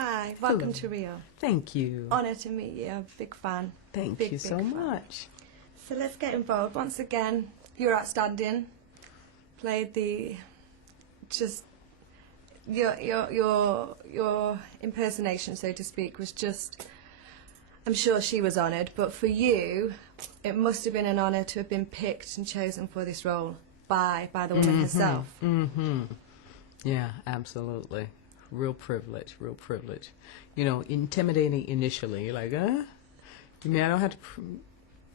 Hi, welcome Hello. to Rio. Thank you. Honour to meet you. I'm a big fan. Thank you so much. So let's get involved. Once again, you're outstanding. Played the just your impersonation, so to speak, was just. I'm sure she was honoured, but for you, it must have been an honour to have been picked and chosen for this role by the woman herself. Mm-hmm. Yeah, absolutely. Real privilege, real privilege. You know, intimidating initially. You're like, You mean I don't have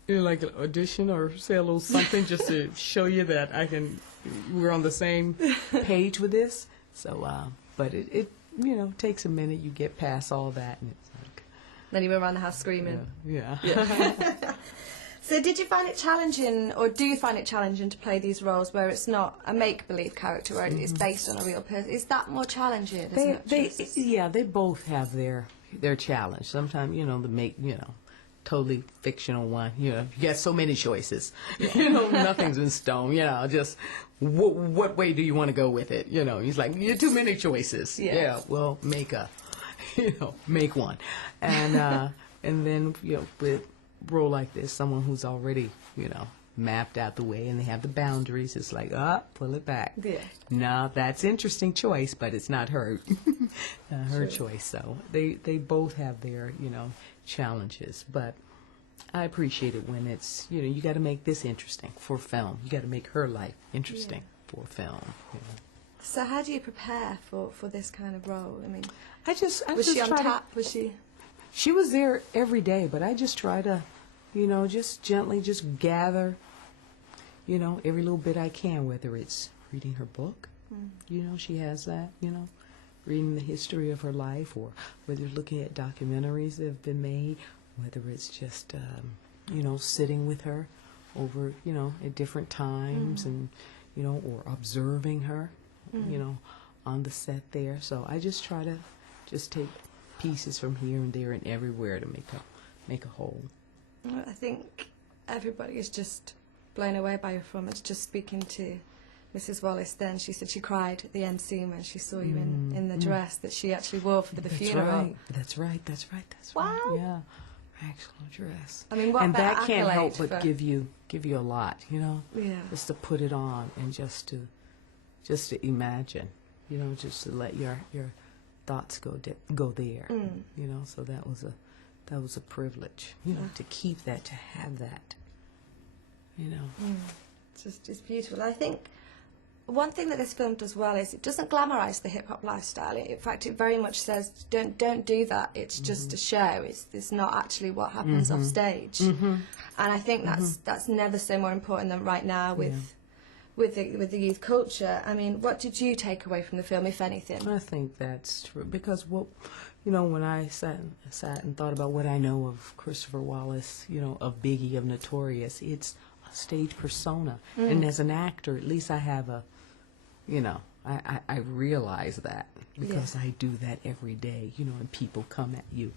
to, like, audition or say a little something just to show you that we're on the same page with this? So, but it takes a minute. You get past all that, and it's like. Then you were around the house screaming. Yeah. So did you find it challenging, or do you find it challenging to play these roles where it's not a make-believe character, where it's based on a real person? Is that more challenging? They both have their challenge. Sometimes, totally fictional one. You got so many choices. Nothing's in stone. Just what way do you want to go with it? He's like, you have too many choices. Yeah, well, make one. And then, with role like this, someone who's already, mapped out the way and they have the boundaries, it's like, pull it back. Yeah. No, that's interesting choice, but it's not her choice. So they both have their, challenges, but I appreciate it when it's, you got to make this interesting for film. You got to make her life interesting for film. So how do you prepare for this kind of role? I mean, was she on tap? Was she? She was there every day, but I just try to, just gently just gather, every little bit I can, whether it's reading her book, she has that, reading the history of her life, or whether looking at documentaries that have been made, whether it's just, sitting with her over, at different times and, or observing her, on the set there. So I just try to just take pieces from here and there and everywhere to make a whole. Well, I think everybody is just blown away by your performance. Just speaking to Mrs. Wallace then, she said she cried at the end scene when she saw you in the dress that she actually wore for the funeral. That's right. Wow. Yeah, actual dress. I mean, what and better that can't help accolade but give you a lot, Yeah. just to put it on and just to imagine, just to let your thoughts go there, so that was a privilege, to keep that, to have that, It's beautiful. I think one thing that this film does well is it doesn't glamorize the hip hop lifestyle. In fact, it very much says don't do that. It's just a show. It's not actually what happens off stage. And I think that's never so more important than right now with the youth culture. I mean, what did you take away from the film, if anything? I think that's true, because when I sat and thought about what I know of Christopher Wallace, of Biggie, of Notorious, it's a stage persona, and as an actor, at least I have I realize that, because I do that every day, and people come at you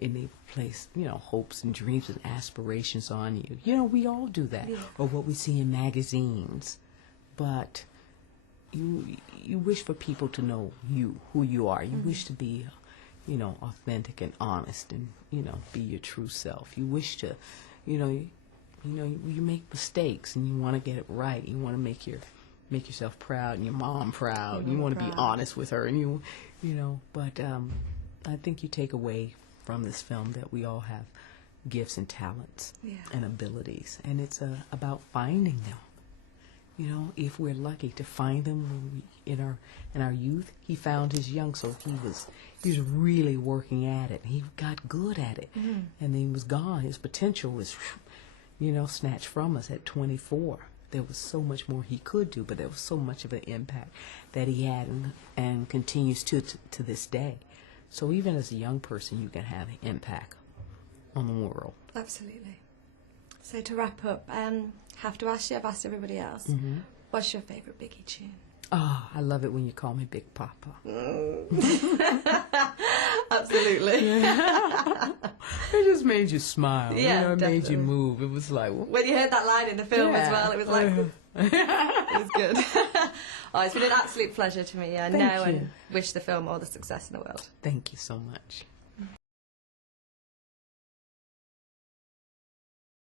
and they place, hopes and dreams and aspirations on you. We all do that, or what we see in magazines. But you wish for people to know who you are. You wish to be, authentic and honest, and be your true self. You wish to, you make mistakes and you want to get it right. You want to make yourself proud and your mom proud. You want to be honest with her, and But I think you take away from this film that we all have gifts and talents and abilities, and it's about finding them. If we're lucky to find them in our youth. He found his young, so he was really working at it. He got good at it, and then he was gone. His potential was, snatched from us at 24. There was so much more he could do, but there was so much of an impact that he had and continues to this day. So even as a young person, you can have an impact on the world. Absolutely. So to wrap up, have to ask you, I've asked everybody else, what's your favourite Biggie tune? Oh, I love it when you call me Big Papa. Absolutely. It just made you smile. Yeah, you know, it made you definitely. move. It was like, When you heard that line in the film as well, it was like, it was good. Oh, it's been an absolute pleasure to me. I know and wish the film all the success in the world. Thank you so much.